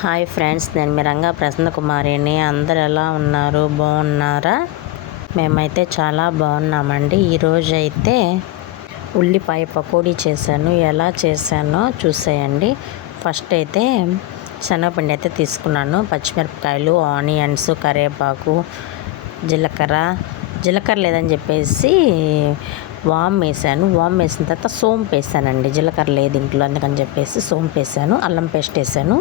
Hi friends, నేను మీ రంగా ప్రసన్న కుమారిని. అందరు ఎలా ఉన్నారు? బాగున్నారా? మేమైతే చాలా బాగున్నామండి. ఈరోజు అయితే ఉల్లిపాయ పకోడీ చేశాను. ఎలా చేశానో చూసేయండి. ఫస్ట్ అయితే శనగపిండి అయితే తీసుకున్నాను. పచ్చిమిరపకాయలు, ఆనియన్స్, కరివేపాకు, జీలకర్ర లేదని చెప్పేసి వామ్ వేసాను. వామ్ వేసిన తర్వాత సోంపు వేసానండి. జీలకర్ర లేదు ఇంట్లో, అందుకని చెప్పేసి సోంపు వేసాను. అల్లం పేస్ట్ వేసాను.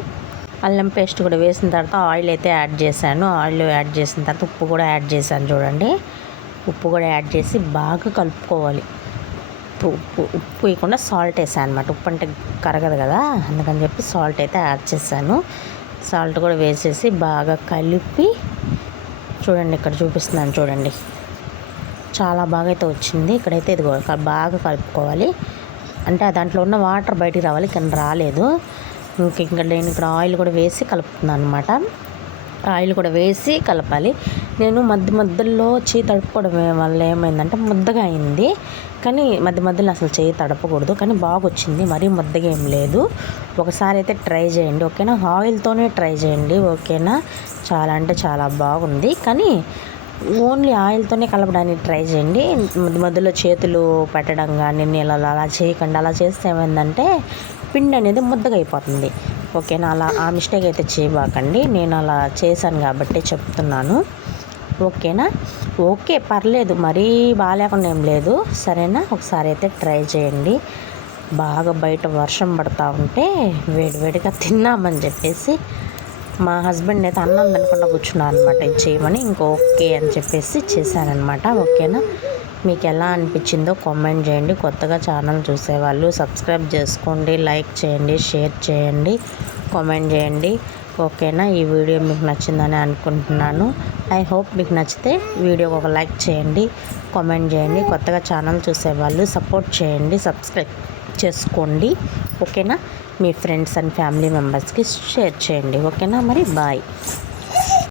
అల్లం పేస్ట్ కూడా వేసిన తర్వాత ఆయిల్ అయితే యాడ్ చేశాను. ఆయిల్ యాడ్ చేసిన తర్వాత ఉప్పు కూడా యాడ్ చేశాను. చూడండి, ఉప్పు కూడా యాడ్ చేసి బాగా కలుపుకోవాలి. ఉప్పు వేయకుండా సాల్ట్ వేసాను అనమాట. ఉప్పు అంటే కరగదు కదా, అందుకని చెప్పి సాల్ట్ అయితే యాడ్ చేశాను. సాల్ట్ కూడా వేసేసి బాగా కలిపి చూడండి, ఇక్కడ చూపిస్తున్నాను చూడండి, చాలా బాగా అయితే వచ్చింది. ఇక్కడైతే ఇది బాగా కలుపుకోవాలి. అంటే దాంట్లో ఉన్న వాటర్ బయటికి రావాలి, కానీ రాలేదు. ఇంకా నేను ఇక్కడ ఆయిల్ కూడా వేసి కలుపుతున్నాను అనమాట. ఆయిల్ కూడా వేసి కలపాలి. నేను మధ్యలో చేయి తడుపుకోవడం వల్ల ఏమైందంటే ముద్దగా అయింది. కానీ మధ్యలో అసలు చేయి తడపకూడదు, కానీ బాగా వచ్చింది. మరీ ముద్దగా ఏం లేదు. ఒకసారి అయితే ట్రై చేయండి, ఓకేనా? ఆయిల్తోనే ట్రై చేయండి, ఓకేనా? చాలా అంటే చాలా బాగుంది. కానీ ఓన్లీ ఆయిల్తోనే కలపడానికి ట్రై చేయండి. మధ్యలో చేతులు పెట్టడం కానీ నీళ్ళలో అలా చేయకండి. అలా చేస్తే ఏమైందంటే పిండి అనేది ముద్దగా అయిపోతుంది, ఓకేనా? ఆ మిస్టేక్ అయితే చేయబాకండి. నేను అలా చేశాను కాబట్టి చెప్తున్నాను, ఓకేనా? ఓకే, పర్లేదు, మరీ బాగాలేకుండా ఏం లేదు, సరేనా? ఒకసారి అయితే ట్రై చేయండి. బాగా బయట వర్షం పడుతూ ఉంటే వేడివేడిగా తిన్నామని చెప్పేసి మా హస్బెండ్ అయితే అన్నం తినకుండా కూర్చున్నారు అనమాట. ఇది చేయమని ఓకే అని చెప్పేసి చేశానమాట, ఓకేనా? మీకు ఎలా అనిపించిందో కామెంట్ చేయండి. కొత్తగా ఛానల్ చూసేవాళ్ళు సబ్స్క్రైబ్ చేసుకోండి, లైక్ చేయండి, షేర్ చేయండి, కామెంట్ చేయండి, ఓకేనా? ఈ వీడియో మీకు నచ్చిందని అనుకుంటున్నాను. ఐ హోప్ మీకు నచ్చితే వీడియోకి ఒక లైక్ చేయండి, కామెంట్ చేయండి. కొత్తగా ఛానల్ చూసేవాళ్ళు సపోర్ట్ చేయండి, సబ్స్క్రైబ్ చేసుకోండి, ఓకేనా? మీ ఫ్రెండ్స్ అండ్ ఫ్యామిలీ మెంబర్స్కి షేర్ చేయండి, ఓకేనా? మరి బాయ్.